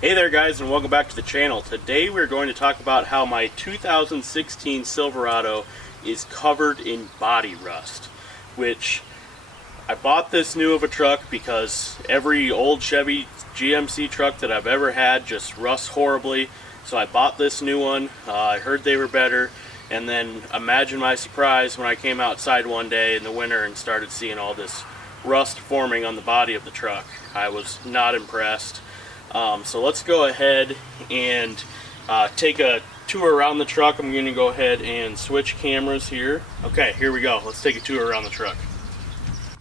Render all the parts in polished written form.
Hey there guys, and welcome back to the channel. Today we're going to talk about how my 2016 Silverado is covered in body rust, which I bought this new of a truck because every old Chevy GMC truck that I've ever had just rusts horribly. So I bought this new one. I heard they were better, and then imagine my surprise when I came outside one day in the winter and started seeing all this rust forming on the body of the truck. I was not impressed. So let's go ahead and take a tour around the truck. I'm going to go ahead and switch cameras here. Okay, here we go. Let's take a tour around the truck.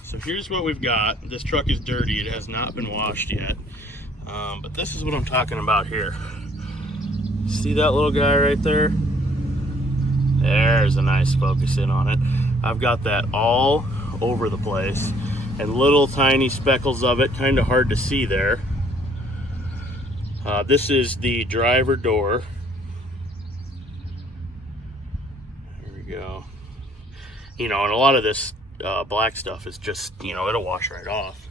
So here's what we've got. This truck is dirty. It has not been washed yet. But this is what I'm talking about here. See that little guy right there? There's a nice focus in on it. I've got that all over the place. And little tiny speckles of it, kind of hard to see there. This is the driver door. There we go. You know, and a lot of this black stuff is just, you know, it'll wash right off.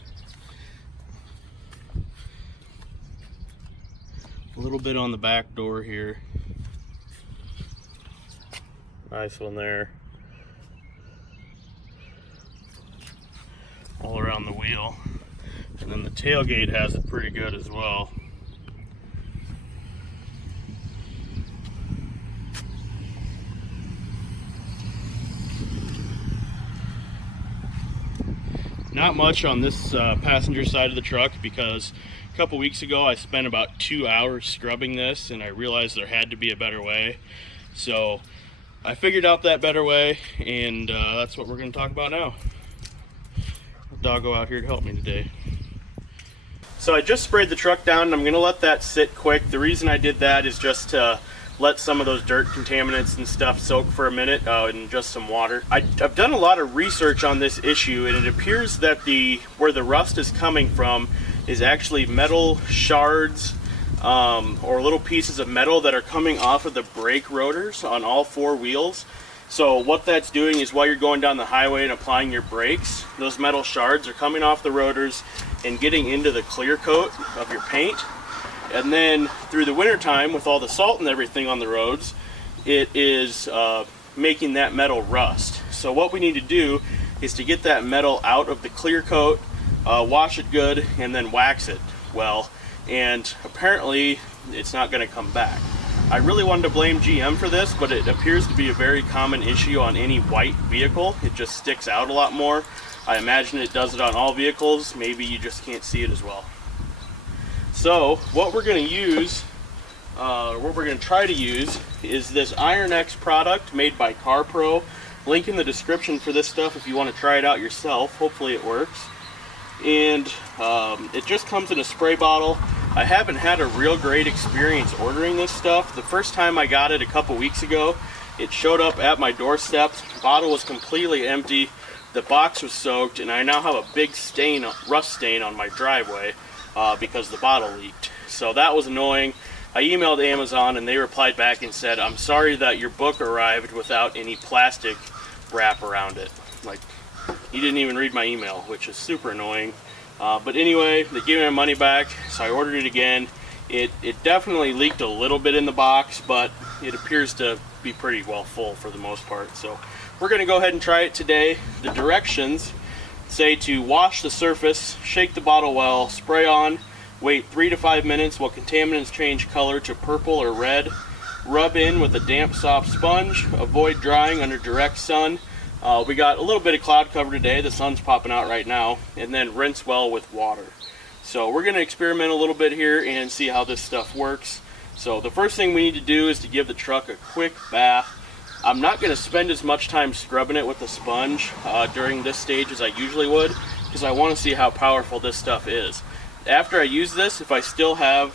A little bit on the back door here. Nice one there. All around the wheel. And then the tailgate has it pretty good as well. Not much on this passenger side of the truck because a couple weeks ago I spent about 2 hours scrubbing this and I realized there had to be a better way. So I figured out that better way, and that's what we're going to talk about now. Doggo out here to help me today. So I just sprayed the truck down and I'm going to let that sit quick. The reason I did that is just to let some of those dirt contaminants and stuff soak for a minute in just some water. I've done a lot of research on this issue, and it appears that where the rust is coming from is actually metal shards or little pieces of metal that are coming off of the brake rotors on all four wheels. So what that's doing is while you're going down the highway and applying your brakes, those metal shards are coming off the rotors and getting into the clear coat of your paint. And then through the winter time, with all the salt and everything on the roads, it is making that metal rust. So what we need to do is to get that metal out of the clear coat, wash it good, and then wax it well. And apparently it's not going to come back. I really wanted to blame GM for this, but it appears to be a very common issue on any white vehicle. It just sticks out a lot more. I imagine it does it on all vehicles. Maybe you just can't see it as well. So what we're going to use, what we're going to try to use, is this Iron X product made by CarPro. Link in the description for this stuff if you want to try it out yourself. Hopefully it works. And it just comes in a spray bottle. I haven't had a real great experience ordering this stuff. The first time I got it a couple weeks ago, it showed up at my doorstep. The bottle was completely empty. The box was soaked, and I now have a big stain, rust stain on my driveway. Because the bottle leaked. So that was annoying. I emailed Amazon and they replied back and said, "I'm sorry that your book arrived without any plastic wrap around it." Like, you didn't even read my email, which is super annoying. But anyway, they gave me my money back, so I ordered it again. It definitely leaked a little bit in the box, but it appears to be pretty well full for the most part. So we're going to go ahead and try it today. The directions say to wash the surface, shake the bottle well, spray on, wait 3 to 5 minutes while contaminants change color to purple or red, rub in with a damp soft sponge, avoid drying under direct sun. We got a little bit of cloud cover today, the sun's popping out right now, and then rinse well with water. So we're going to experiment a little bit here and see how this stuff works. So the first thing we need to do is to give the truck a quick bath. I'm not going to spend as much time scrubbing it with a sponge during this stage as I usually would, because I want to see how powerful this stuff is. After I use this, if I still have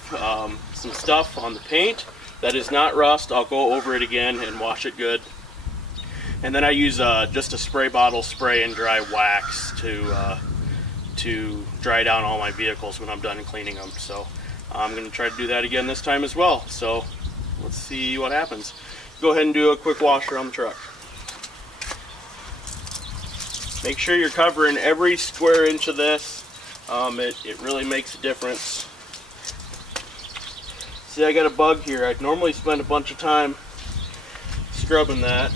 some stuff on the paint that is not rust, I'll go over it again and wash it good. And then I use just a spray bottle spray and dry wax to dry down all my vehicles when I'm done cleaning them. So I'm going to try to do that again this time as well. So let's see what happens. Go ahead and do a quick wash around the truck. Make sure you're covering every square inch of this. It really makes a difference. See, I got a bug here. I'd normally spend a bunch of time scrubbing that,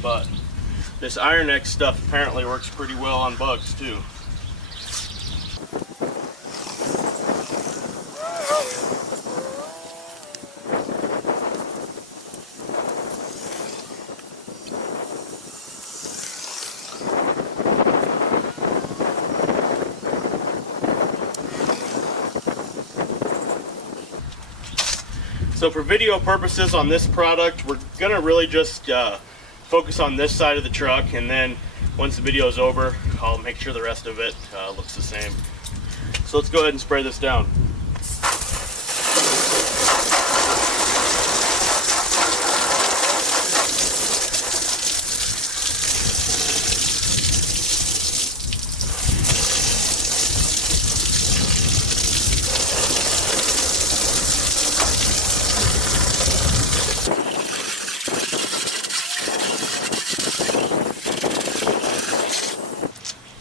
but this Iron X stuff apparently works pretty well on bugs too. So for video purposes on this product, we're gonna really just focus on this side of the truck, and then once the video is over, I'll make sure the rest of it looks the same. So let's go ahead and spray this down.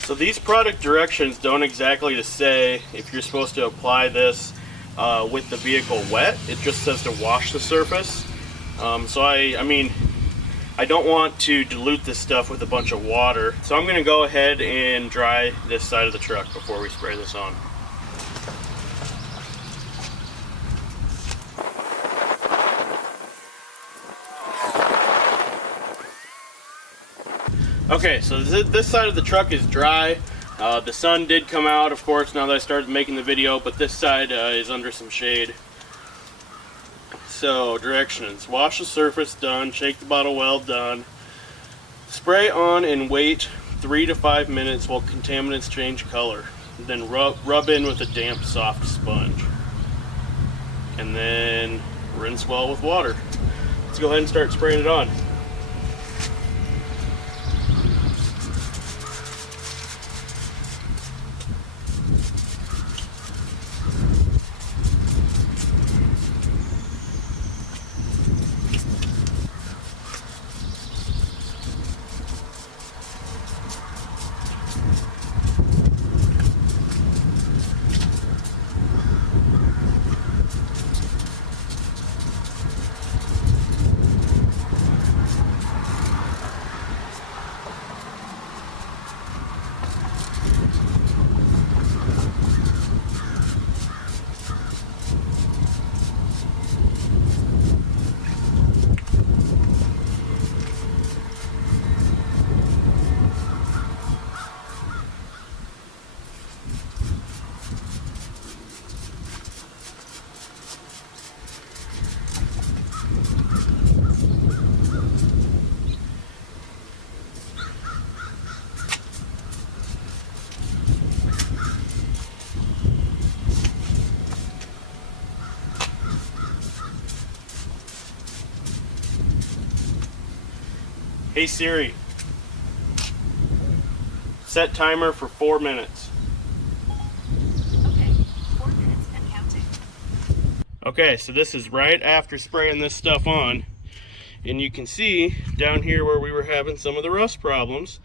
So these product directions don't exactly say if you're supposed to apply this with the vehicle wet. It just says to wash the surface. So I mean, I don't want to dilute this stuff with a bunch of water. So I'm gonna go ahead and dry this side of the truck before we spray this on. Okay, so this side of the truck is dry. The sun did come out, of course, now that I started making the video, but this side is under some shade. So, directions. Wash the surface, done. Shake the bottle well, done. Spray on and wait 3 to 5 minutes while contaminants change color. Then rub in with a damp, soft sponge. And then rinse well with water. Let's go ahead and start spraying it on. Hey Siri, set timer for 4 minutes. Okay, 4 minutes and counting. Okay, so this is right after spraying this stuff on, and you can see down here where we were having some of the rust problems,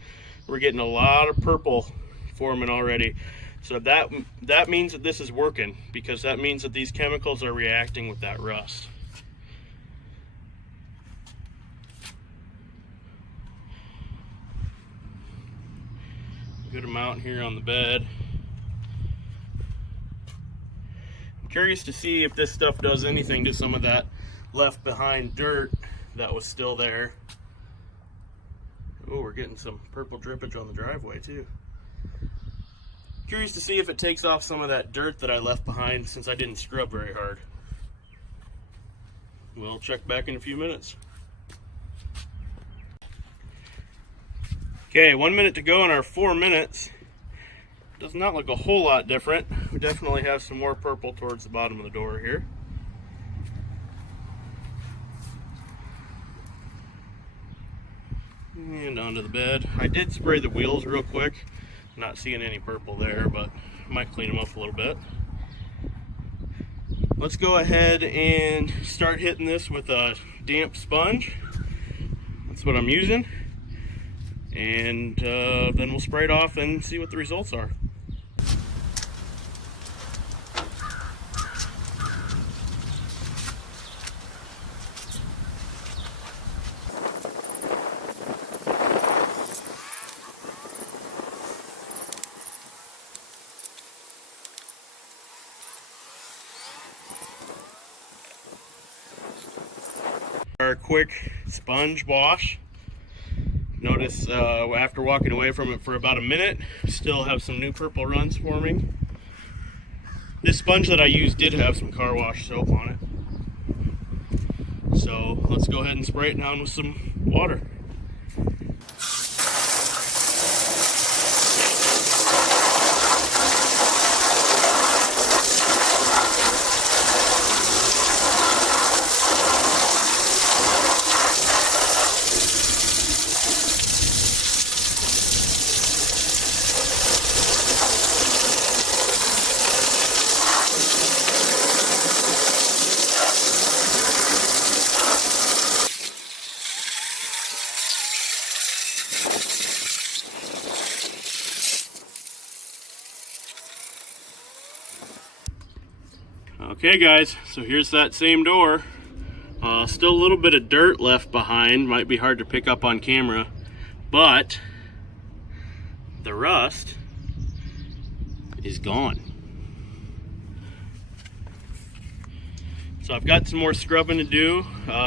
we're getting a lot of purple forming already. So that means that this is working, because that means that these chemicals are reacting with that rust. Good amount here on the bed. I'm curious to see if this stuff does anything to some of that left behind dirt that was still there. Oh, we're getting some purple drippage on the driveway too. Curious to see if it takes off some of that dirt that I left behind since I didn't scrub very hard. We'll check back in a few minutes. Okay, 1 minute to go in our 4 minutes. Does not look a whole lot different. We definitely have some more purple towards the bottom of the door here. And onto the bed. I did spray the wheels real quick. Not seeing any purple there, but might clean them up a little bit. Let's go ahead and start hitting this with a damp sponge. That's what I'm using. And then we'll spray it off and see what the results are. Our quick sponge wash. Notice after walking away from it for about a minute, still have some new purple runs forming. This sponge that I used did have some car wash soap on it. So let's go ahead and spray it down with some water. Okay guys, so here's that same door. Still a little bit of dirt left behind, might be hard to pick up on camera, but the rust is gone. So I've got some more scrubbing to do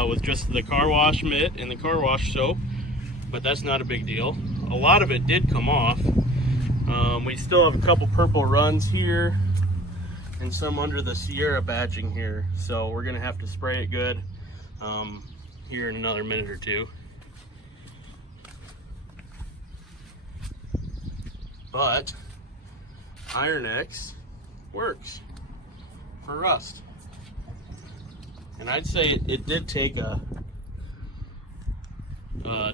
with just the car wash mitt and the car wash soap, but that's not a big deal. A lot of it did come off. We still have a couple purple runs here and some under the Sierra badging here, so we're gonna have to spray it good here in another minute or two. But Iron X works for rust, and I'd say it did take a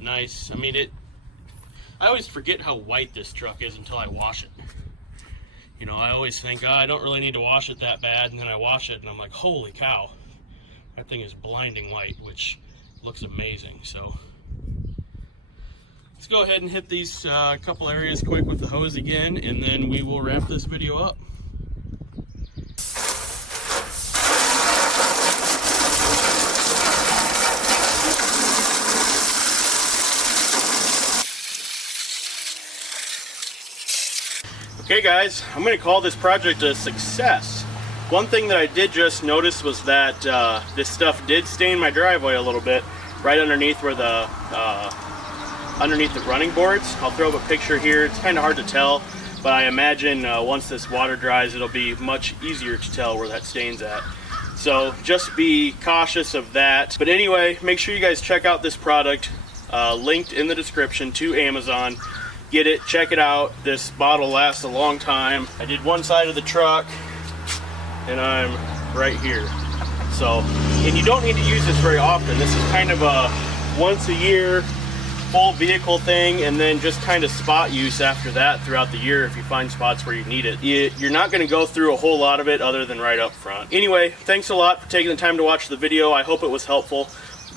nice, I always forget how white this truck is until I wash it. You know, I always think, oh, I don't really need to wash it that bad, and then I wash it and I'm like, holy cow, that thing is blinding white, which looks amazing. So let's go ahead and hit these couple areas quick with the hose again, and then we will wrap this video up. Okay guys, I'm going to call this project a success. One thing that I did just notice was that this stuff did stain my driveway a little bit right underneath where the underneath the running boards. I'll throw up a picture here. It's kind of hard to tell, but I imagine once this water dries it'll be much easier to tell where that stain's at. So just be cautious of that. But anyway, make sure you guys check out this product, linked in the description to Amazon. Get it, check it out. This bottle lasts a long time. I did one side of the truck and I'm right here. So, and you don't need to use this very often. This is kind of a once a year full vehicle thing, and then just kind of spot use after that throughout the year if you find spots where you need it. You're not going to go through a whole lot of it other than right up front. Anyway, thanks a lot for taking the time to watch the video. I hope it was helpful.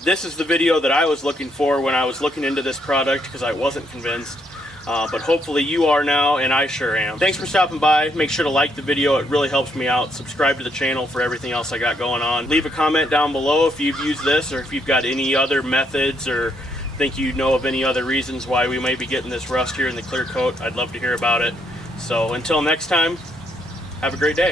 This is the video that I was looking for when I was looking into this product because I wasn't convinced. But hopefully you are now, and I sure am. Thanks for stopping by. Make sure to like the video. It really helps me out. Subscribe to the channel for everything else I got going on. Leave a comment down below if you've used this or if you've got any other methods or think you know of any other reasons why we may be getting this rust here in the clear coat. I'd love to hear about it. So until next time, have a great day.